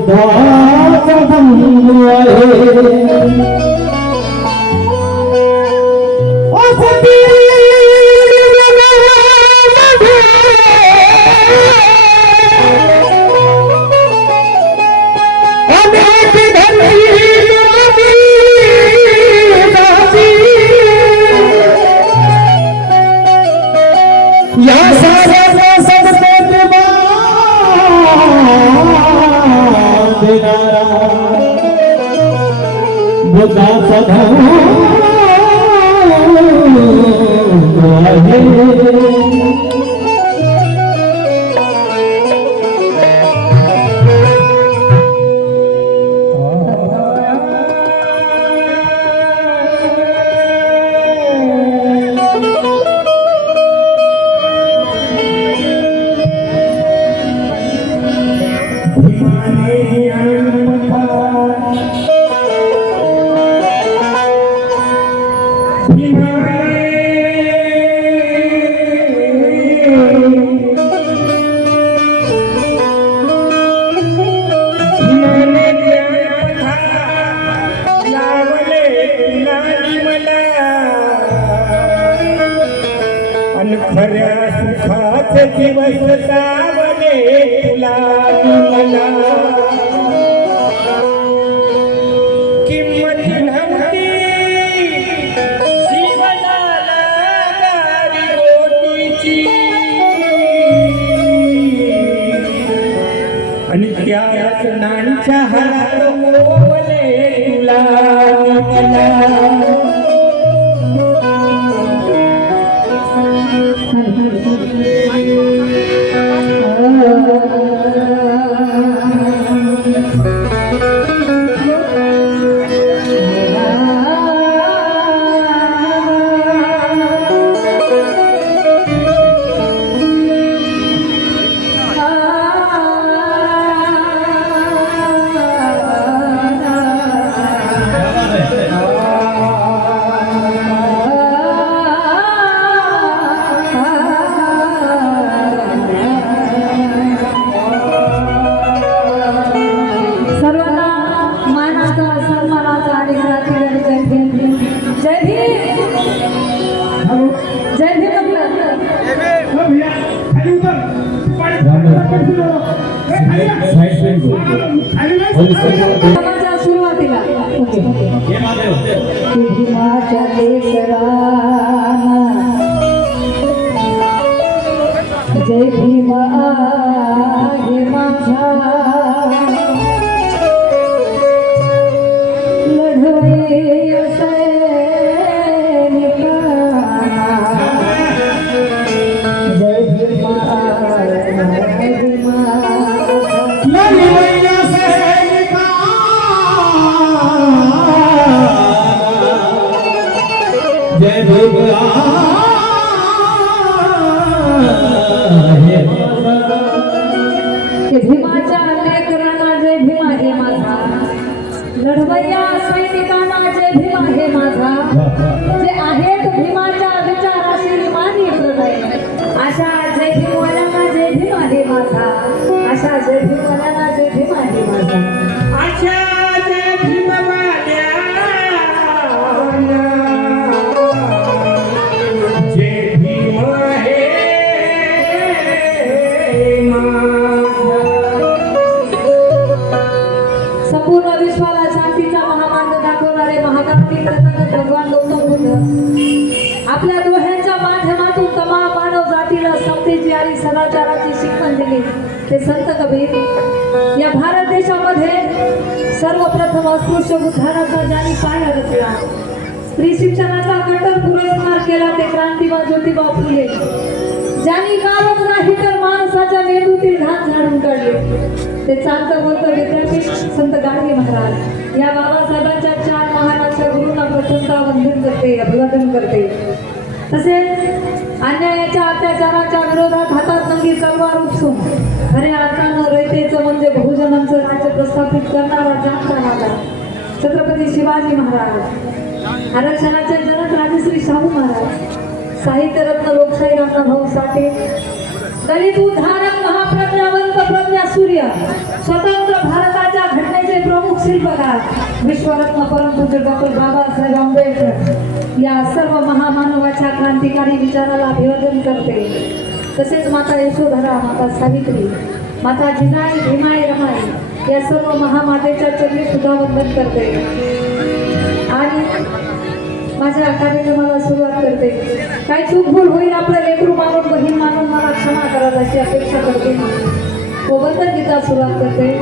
बुद्धाचा बंधू आहे बुद्धाचा बंधू आहे खऱ्या सुखाचे दिवस सावले तुला मला किंमत नव्हती जीवनाला गारी रोटीची आणि त्या रत्नांच्या हारात मोवले तुला मला सुरुवातीला जय भीमा हे माझा लढवे सैनिका जय भीमा जय भीमा जय भीमा भीमाच्या लेकरांना जय भीमा हे माझा लढवय्या सैनिकांना जय भीमा हे माझा जे आहेत भीमाच्या विचाराशी मानी हृदय अशा जय भीमवाल्यांना जय भीमा हे माझा अशा जय भीमवाल्यांना जय भीमा हे माझा आशा जय भीमवाल्या जय भीम हे संपूर्ण विश्वाला शांतीचा महामार्ग दाखवणारे महाकांतिक तथागत भगवान गौतम बुद्ध आपल्या दोह्यांच्या माध्यमातून तमाम मानव जातीला समतेची आणि सदाचाराची शिकवण दिली ते संत कबीर या भारत देशामध्ये सर्वप्रथम अस्पृश्य उद्धाराचा ज्यांनी पाया रचला स्त्री शिक्षणाचा कठोर पुरस्कार केला ते क्रांतिमान ज्योतिबा फुले ज्यांनी कालच नाही तर माणसाच्या मेंदूतील घाण झाडून काढले ते चांत बोलत विद्यापीठ संत गाडगे महाराज या बाबासाहेबांच्या 4 महान अशा गुरूंना प्रथमतः वंदन करते अभिवादन करते तसेच अन्यायाच्या अत्याचाराच्या विरोधात हातात नंगी तलवार उपसून खऱ्या अर्थानं रयतेचं म्हणजे बहुजनांचं राज्य प्रस्थापित करणारा जाणता राजा छत्रपती शिवाजी महाराज आरक्षणाचे जनक राजश्री शाहू महाराज साहित्य रत्न लोकशाही रामभाऊ साठे दलित उद्धारक महाप्रज्ञावंत प्रज्ञा सूर्य स्वतंत्र भारताच्या शिल्पकार विश्वरत्न परमपूज्य डॉक्टर बाबासाहेब आंबेडकर या सर्व महामानवाच्या क्रांतिकारी विचाराला अभिवादन करते. तसेच माता यशोधरा, माता सावित्री, माता जिजाई, भीमाई, रमाई या सर्व महामातेच्या चरणी सुद्धा वंदन करते आणि माझ्या कार्यक्रमाला सुरुवात करते. काही चूक भूल होईल आपलं लेकरू मानून, बहीण मानून मला क्षमा कराल अशी अपेक्षा करते व वंदन गीता सुरुवात करते.